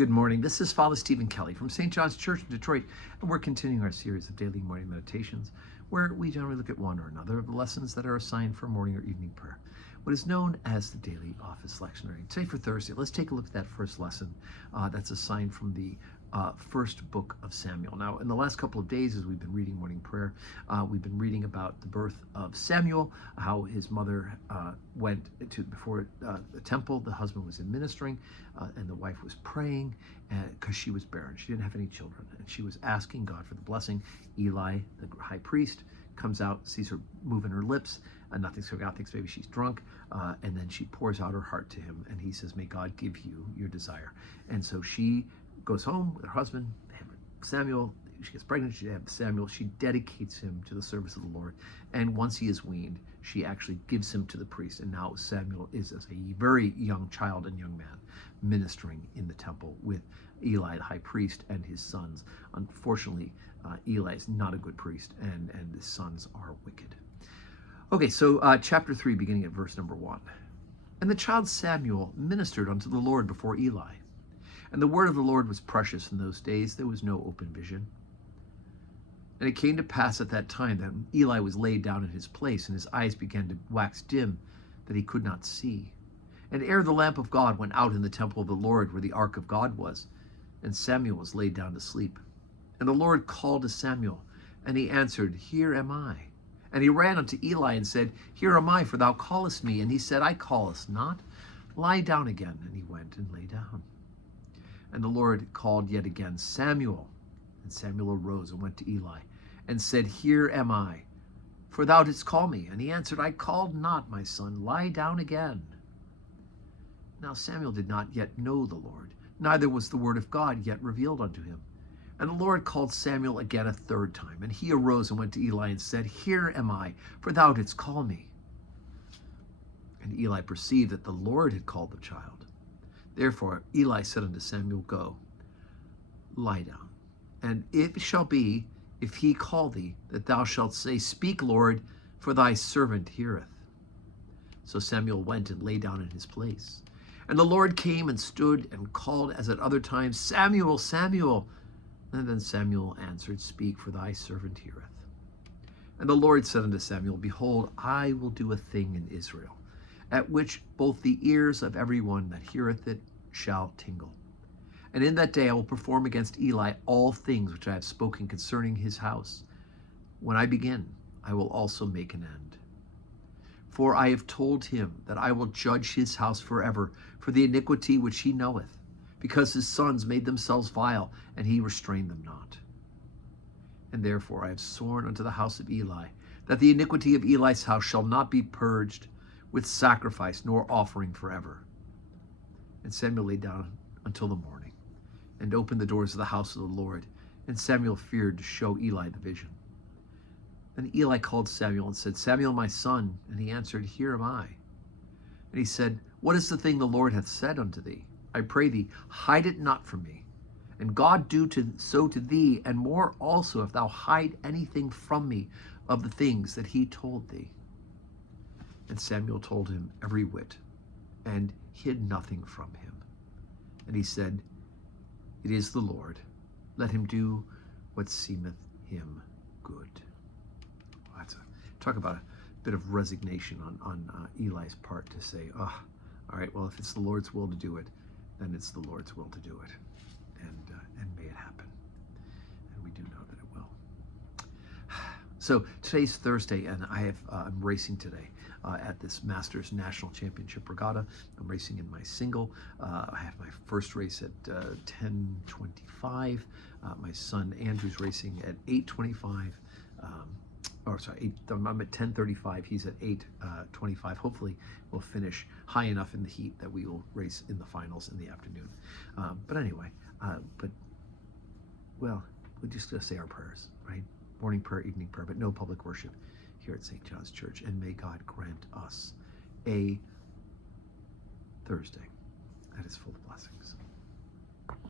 Good morning. This is Father Stephen Kelly from St. John's Church in Detroit, and we're continuing our series of daily morning meditations where we generally look at one or another of the lessons that are assigned for morning or evening prayer, what is known as the daily office lectionary. Today for Thursday, let's take a look at that first lesson that's assigned from the first book of Samuel. Now, in the last couple of days, as we've been reading morning prayer, we've been reading about the birth of Samuel, how his mother went to before the temple. The husband was administering, and the wife was praying because she was barren. She didn't have any children, and she was asking God for the blessing. Eli, the high priest, comes out, sees her moving her lips, and nothing's going out, thinks maybe she's drunk, and then she pours out her heart to him, and he says, "May God give you your desire." And so she goes home with her husband, Samuel. She gets pregnant, she has Samuel. She dedicates him to the service of the Lord. And once he is weaned, she actually gives him to the priest. And now Samuel is, as a very young child and young man, ministering in the temple with Eli, the high priest, and his sons. Unfortunately, Eli is not a good priest, and his sons are wicked. Okay, so chapter 3, beginning at verse number 1. And the child Samuel ministered unto the Lord before Eli. And the word of the Lord was precious in those days. There was no open vision. And it came to pass at that time that Eli was laid down in his place, and his eyes began to wax dim, that he could not see. And ere the lamp of God went out in the temple of the Lord, where the ark of God was, and Samuel was laid down to sleep. And the Lord called to Samuel, and he answered, Here am I. And he ran unto Eli and said, Here am I, for thou callest me. And he said, I callest not. Lie down again. And he went and lay down. And the Lord called yet again, Samuel. And Samuel arose and went to Eli and said, Here am I, for thou didst call me. And he answered, I called not, my son. Lie down again. Now Samuel did not yet know the Lord, neither was the word of God yet revealed unto him. And the Lord called Samuel again a third time. And he arose and went to Eli and said, Here am I, for thou didst call me. And Eli perceived that the Lord had called the child. Therefore Eli said unto Samuel, Go, lie down. And it shall be, if he call thee, that thou shalt say, Speak, Lord, for thy servant heareth. So Samuel went and lay down in his place. And the Lord came and stood and called as at other times, Samuel, Samuel. And then Samuel answered, Speak, for thy servant heareth. And the Lord said unto Samuel, Behold, I will do a thing in Israel, at which both the ears of every one that heareth it shall tingle. And in that day I will perform against Eli all things which I have spoken concerning his house. When I begin, I will also make an end. For I have told him that I will judge his house forever for the iniquity which he knoweth, because his sons made themselves vile, and he restrained them not. And therefore I have sworn unto the house of Eli, that the iniquity of Eli's house shall not be purged with sacrifice nor offering forever. And Samuel lay down until the morning, and opened the doors of the house of the Lord. And Samuel feared to show Eli the vision. Then Eli called Samuel and said, Samuel, my son. And he answered, Here am I. And he said, What is the thing the Lord hath said unto thee? I pray thee, hide it not from me. And God do so to thee, and more also, if thou hide anything from me of the things that he told thee. And Samuel told him every whit, and hid nothing from him. And he said, It is the Lord. Let him do what seemeth him good. Well, talk about a bit of resignation on Eli's part to say, all right, well, if it's the Lord's will to do it, then it's the Lord's will to do it. And may it happen. And we do know that it will. So today's Thursday, and I'm racing today at this Masters National Championship Regatta. I'm racing in my single. I have my first race at 10:25. My son Andrew's racing at 8:25. I'm at 10:35. He's at 8:25. Hopefully we'll finish high enough in the heat that we will race in the finals in the afternoon. But anyway, we're just going to say our prayers, right? Morning prayer, evening prayer, but no public worship here at St. John's Church. And may God grant us a Thursday that is full of blessings.